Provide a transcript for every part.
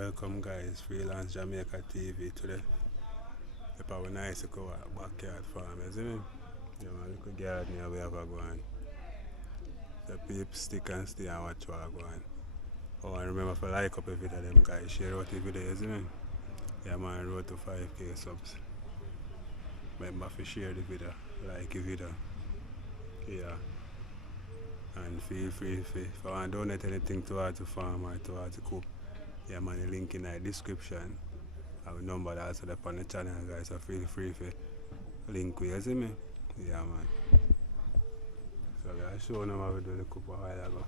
welcome guys, Freelance Jamaica TV today. If I was nice to go out backyard farm, isn't it? Yeah man, look at garden here we have a go on. The peep stick and stay and watch what I go on. Oh, and remember for like up a video them guys, share out the video, isn't it? Yeah man, road to 5k subs. Remember to share the video, like the video. Yeah. And feel free if you want to donate anything to her to farm or to her to cook. Yeah man, the link in the description. I will number that also up on the channel guys, so feel free to link with you, see me? Yeah man. So I show them how we do the cook a while ago.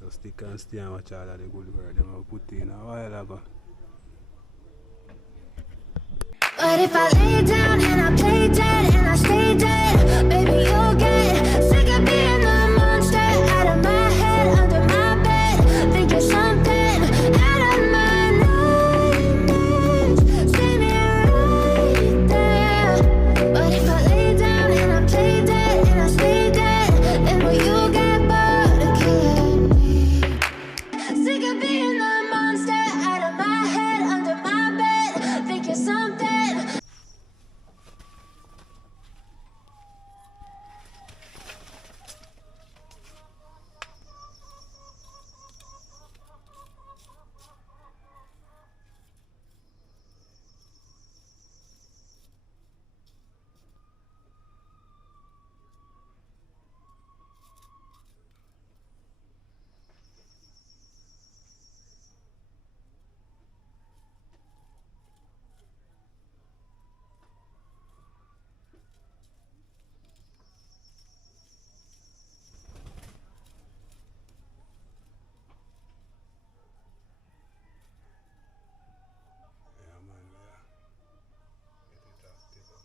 So stick and stay and watch all of the good work them have put in a while ago. But if I lay down and I play dead and I stay dead, baby you'll get sick of being the monster out of my head, under my bed, thinking something out of my nightmares. See me right there. But if I lay down and I play dead and I stay dead, then will you get bored of killing me? Sick of being the monster out of my head, under my bed, thinking something. Yeah man, yeah. Get it active up.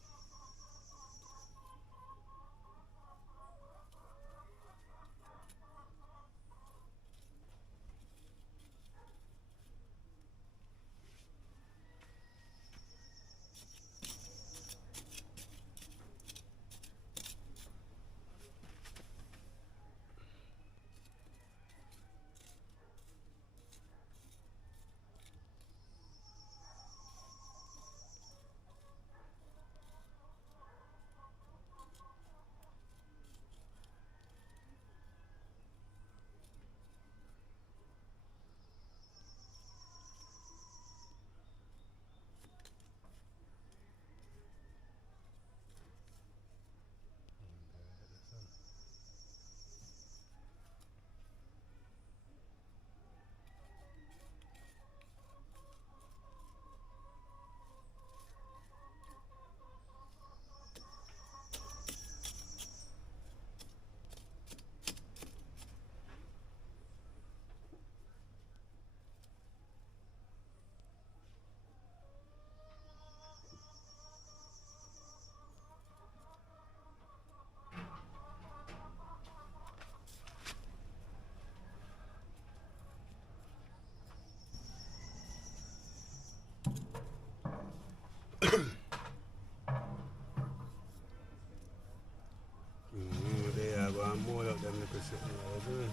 There I go and mold up them little sitting there, isn't it?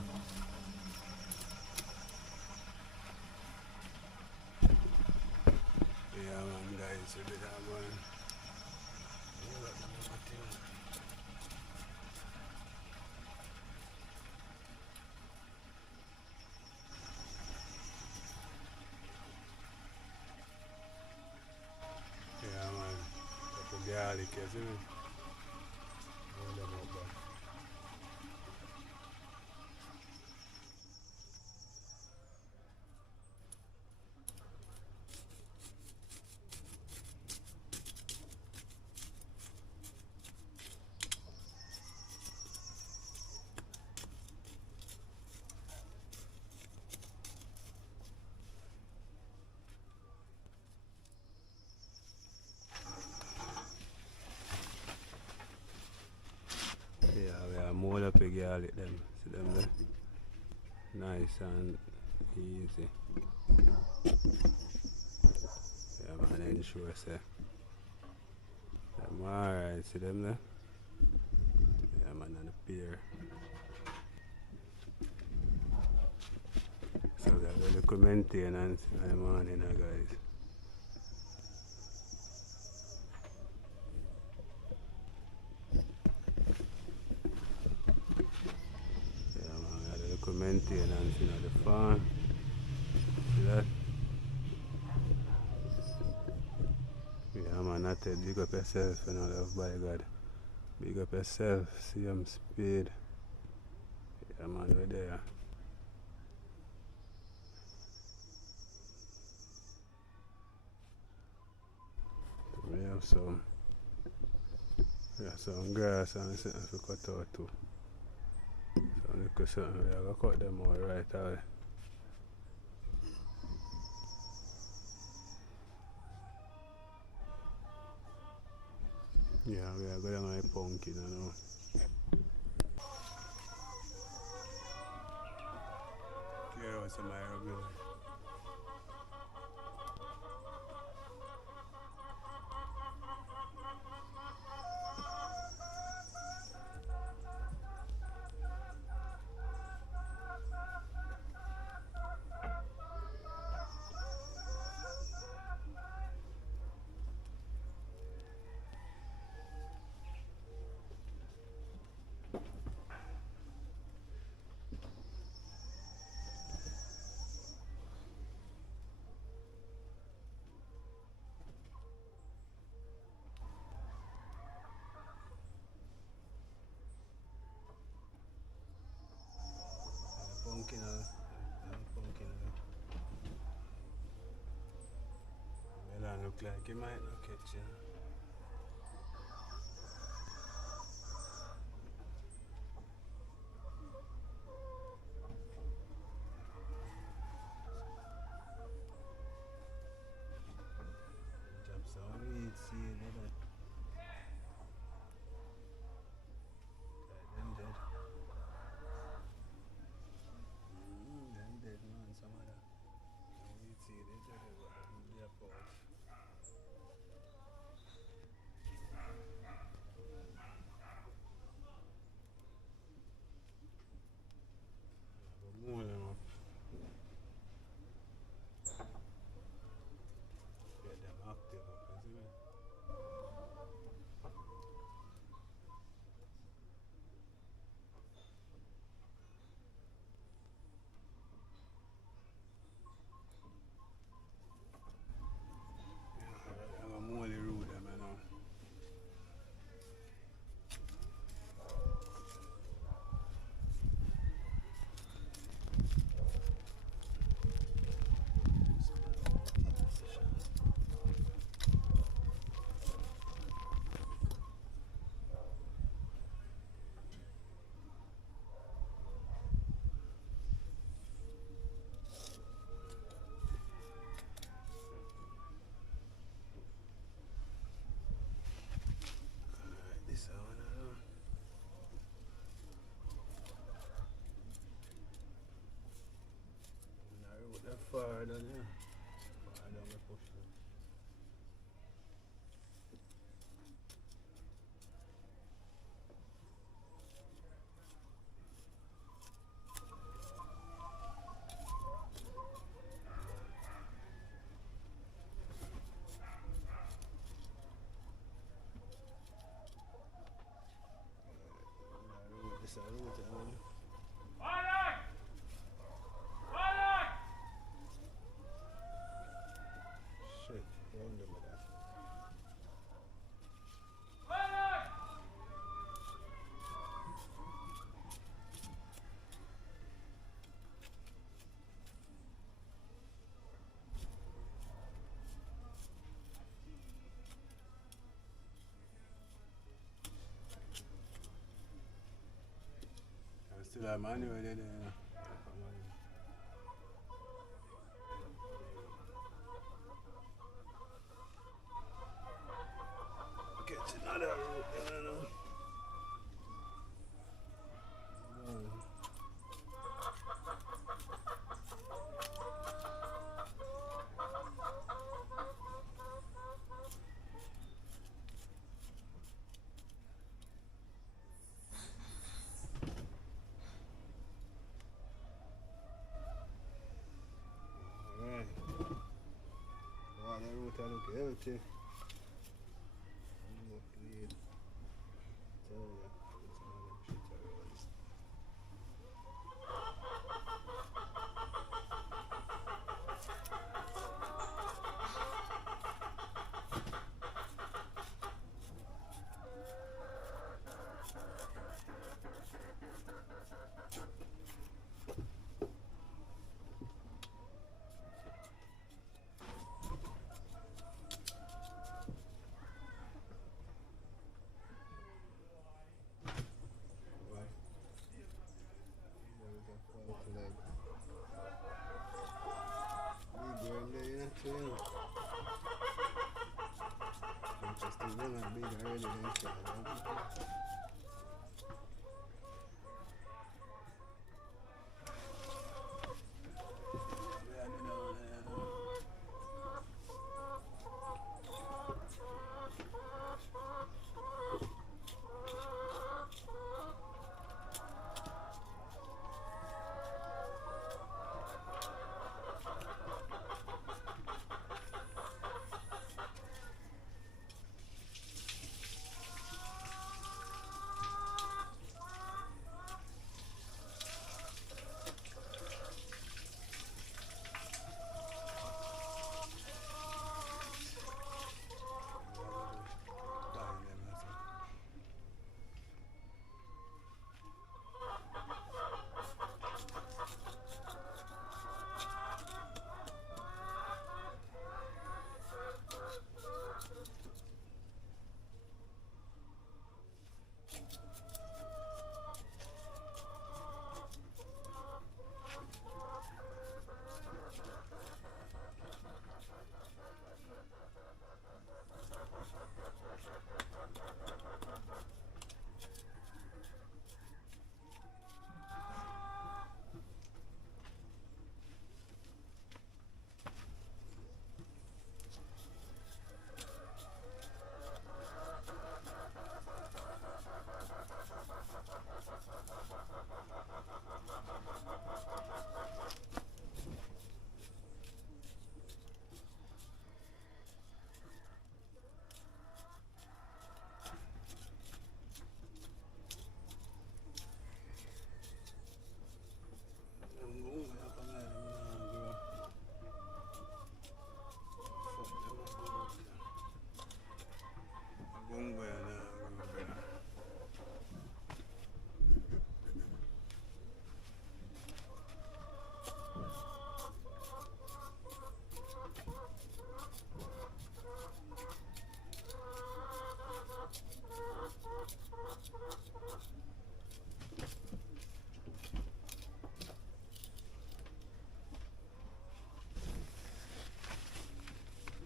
Yeah man guys, we did that man. Mold up them little things. Yeah man, couple garlic, you see me? Mold them up back. Yeah, we are mold up a garlic them. See them there? Nice and easy. Yeah man, ensure say. Them alright, see them there? Yeah man, and the pear. So we are going to little maintenance in the morning, guys. Yeah, man, we had a little maintenance in the farm. See that? Yeah, man, I tell big up yourself, you know, love by God. Big up yourself, CM Speed. Yeah, man, we're there. We have some grass and something to cut out too. So little something, we have to cut them out right away. Yeah, we are going on a pumpkin, you know. Here was some regular. Pumpkin. Melon look like he might not catch you. Drop some weed seed in it. Them dead. Them dead, man, some of that. Weed seed, they dead over their pouch. More than one. Get them active up, you see me? I'm a molly root them, you know. This one, I wrote that far down here. Far down the push them. I wrote it down. Shit, round them with that. Still have money with it, you know. Catch another rope, you know. to look healthy. More clean. So, yeah, it's all them shit around. Well, there's a fault leg. Big girl there, you know, too. Interesting, they're not big already, then shit.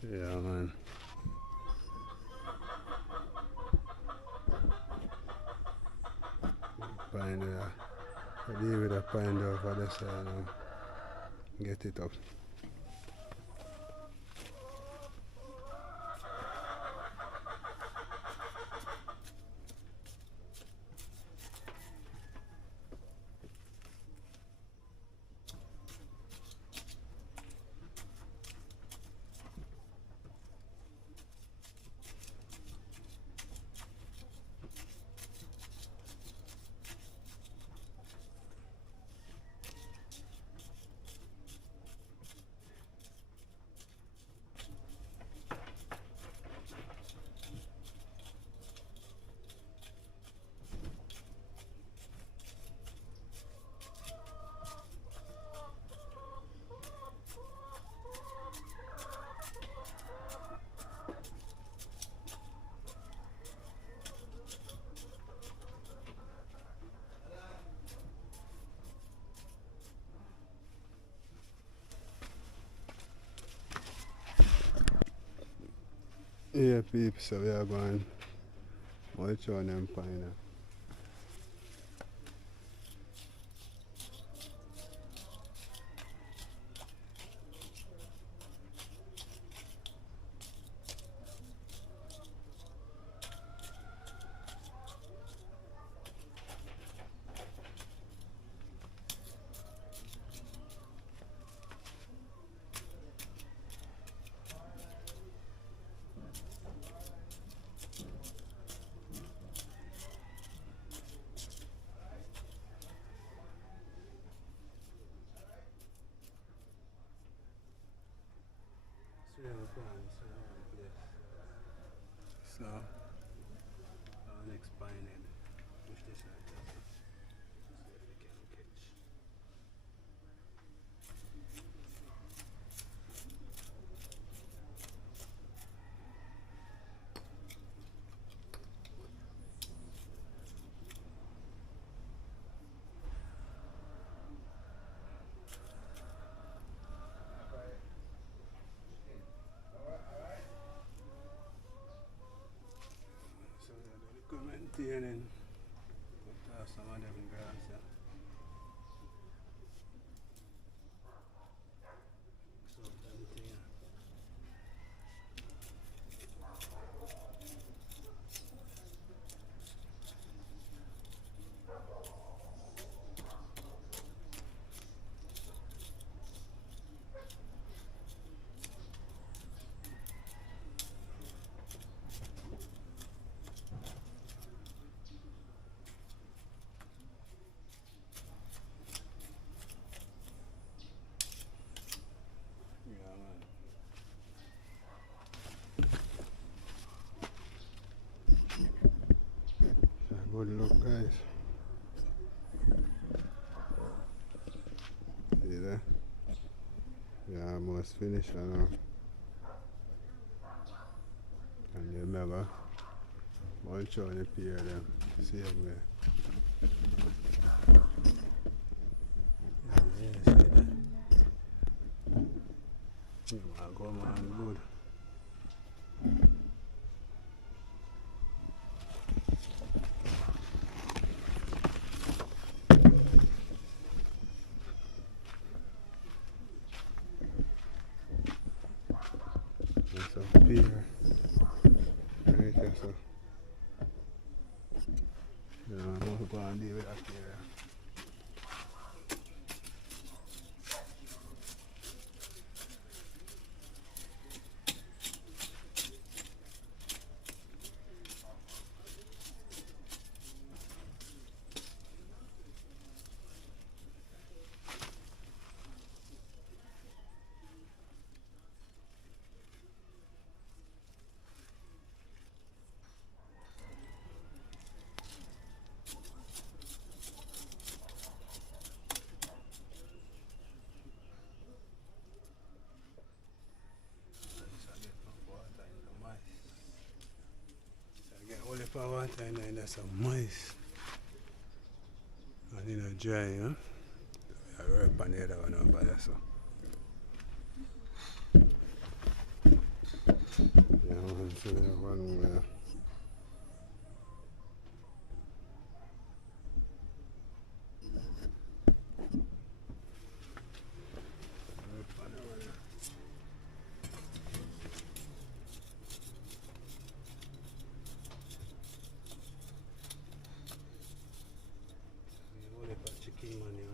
Yeah, man. Find I deal with a find over the side now. Get it up. Yeah, peeps, so we are going watch on them pine. So, next pine end. Push this right there. See if we can catch. So the maintaining, put some of them grass. Yeah. So them thing. Yeah, man. So good look, guys. See there? Yeah, almost finished now. And remember, bunch on the pier them. Same way. Yeah, see there? You want to go, man, good. That's a pier. Right there, so. Yeah, I'm going to go and deal with that pier. Only for water and there's some moist. And you know, dry, you know? I work on the other one over there, so. Yeah, I'm sure there's one more. Chicken money,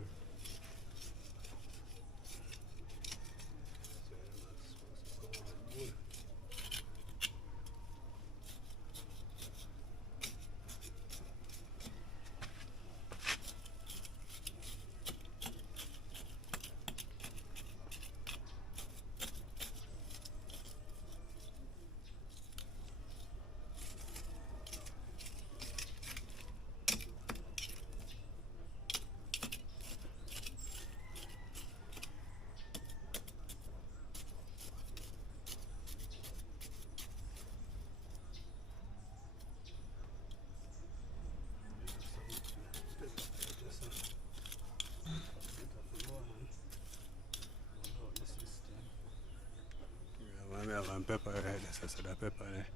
I have one pepper right there, so that pepper there.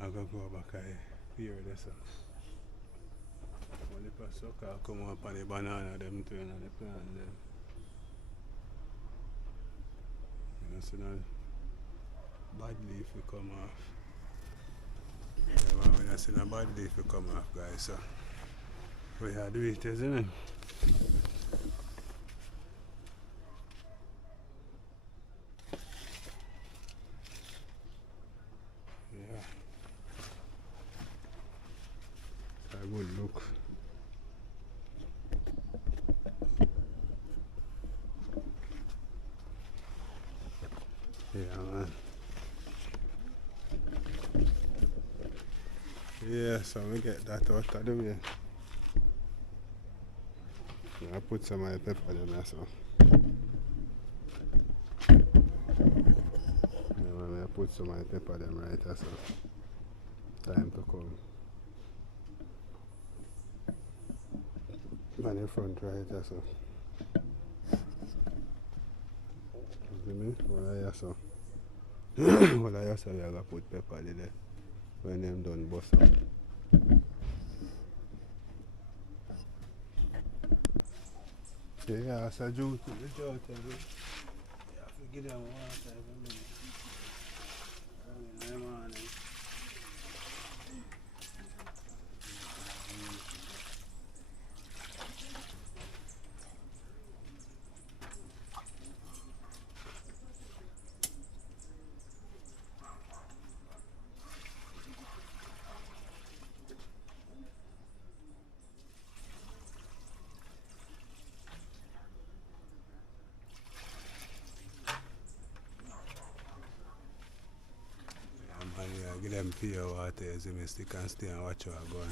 I'm going to go back here, there, so. When the sucker come up on the banana, them two and the plant, them. You know, so now, bad leaf will come off. Yeah, when I see a bad leaf will come off, guys, so. We had to do it, isn't it? Yeah. It's a good look. Yeah, man. Yeah, so we get that out of the way. I put some of the pepper in there, so. Yeah, man, I put some of the pepper them right there, so. Time to come. On the front right there, so. You see me? What I hear, so. What I hear, so we are going to put pepper there. When them done bust up. Yeah, so juice to the jar, tell me. You have to give them water every minute. Early in the morning. Yeah, give them pure water, you see me, stick and stay and watch how I'm going.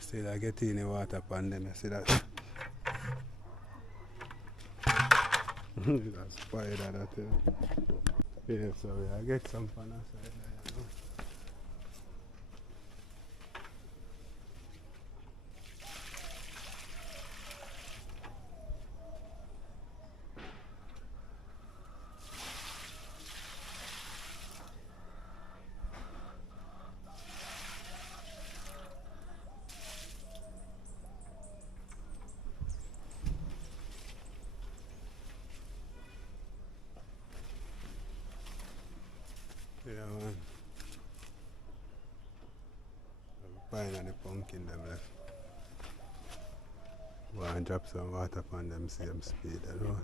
Still I get in the water pan them, you see that? That's spider that yeah, so I get some pan aside there, you know. Yeah, man. Buying on the pumpkin them left. Go and drop some water on them same speed, you know.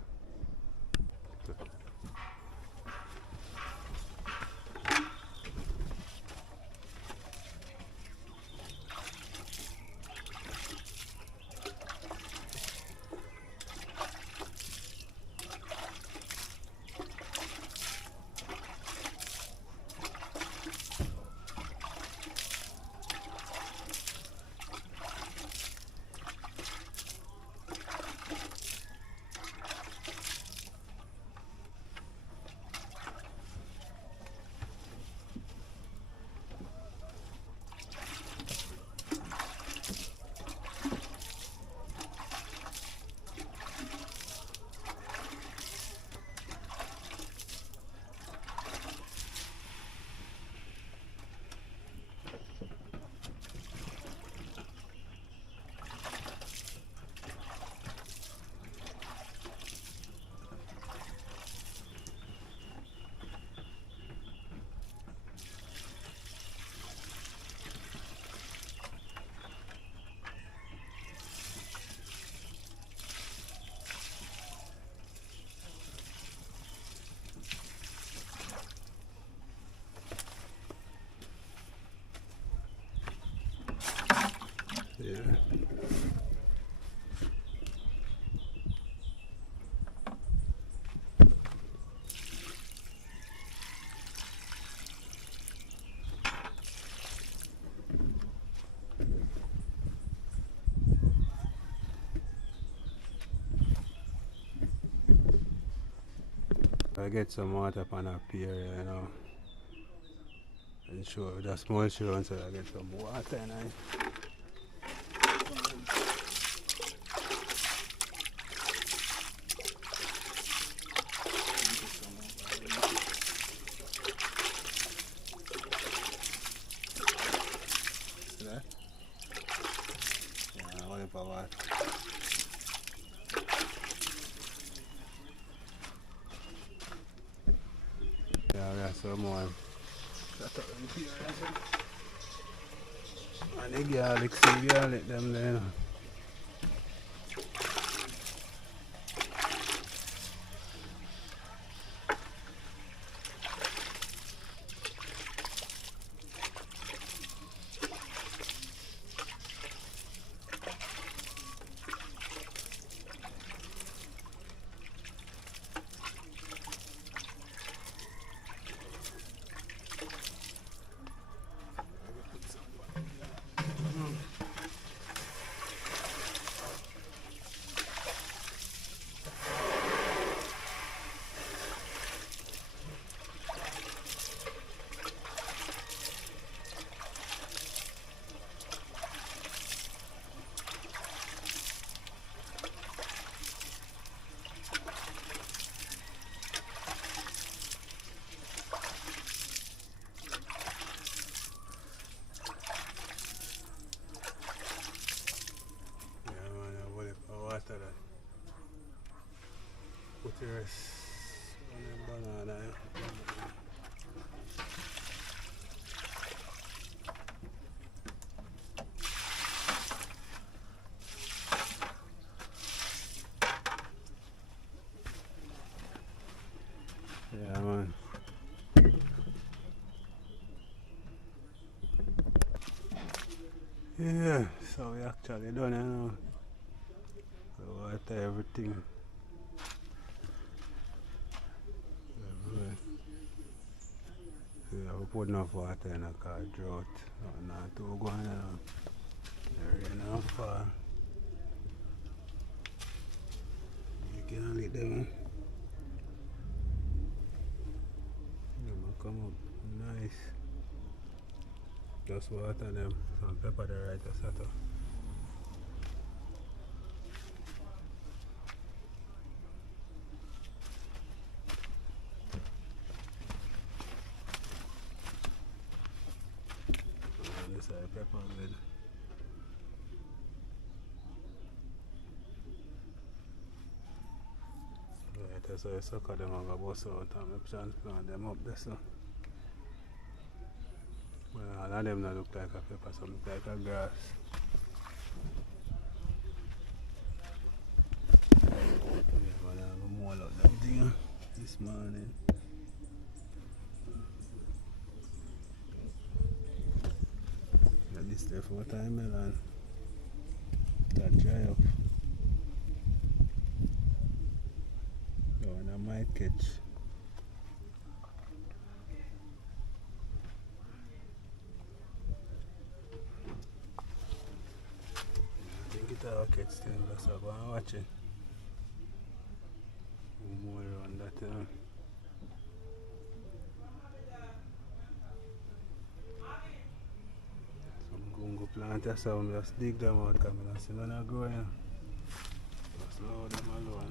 Yeah. I get some water pan up here, you know. And sure, the small children, so I get some water and I. some more. Shut up them here. And the garlic, see garlic them there. You know. Put the rest on the banana. Yeah, man. Yeah, so we actually done it now. So water everything. Yeah, we put enough water in a car drought. Not too going on. The rain don't fall. You can't let them. Them will come up nice. Just water them, some pepper the right to settle. Pepper with right, so I suck them and go bust out and I transplant them up there so. Well, all of them don't look like a pepper, some look like a grass. Yeah, but I'm going to mold out them thing this morning. This there for watermelon that dry up. So and I might catch. I think it'll catch still, so go and watch it. More around that. Go plant a some, just dig them out because I don't see none growing. Just allow them alone.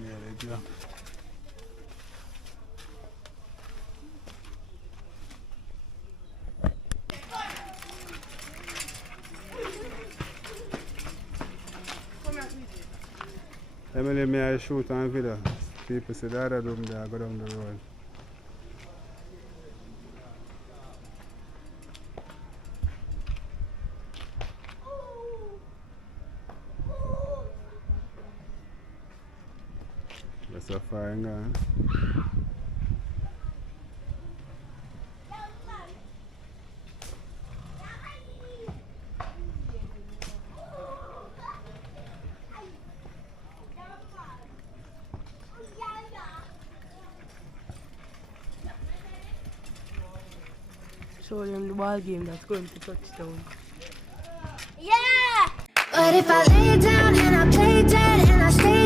Nearly drop. Emily, may I shoot on video? People say the other room there, go down the road. That's a fire gun. Show them the ball game that's going to touchdown. Yeah! But if I lay down and I play dead and I stay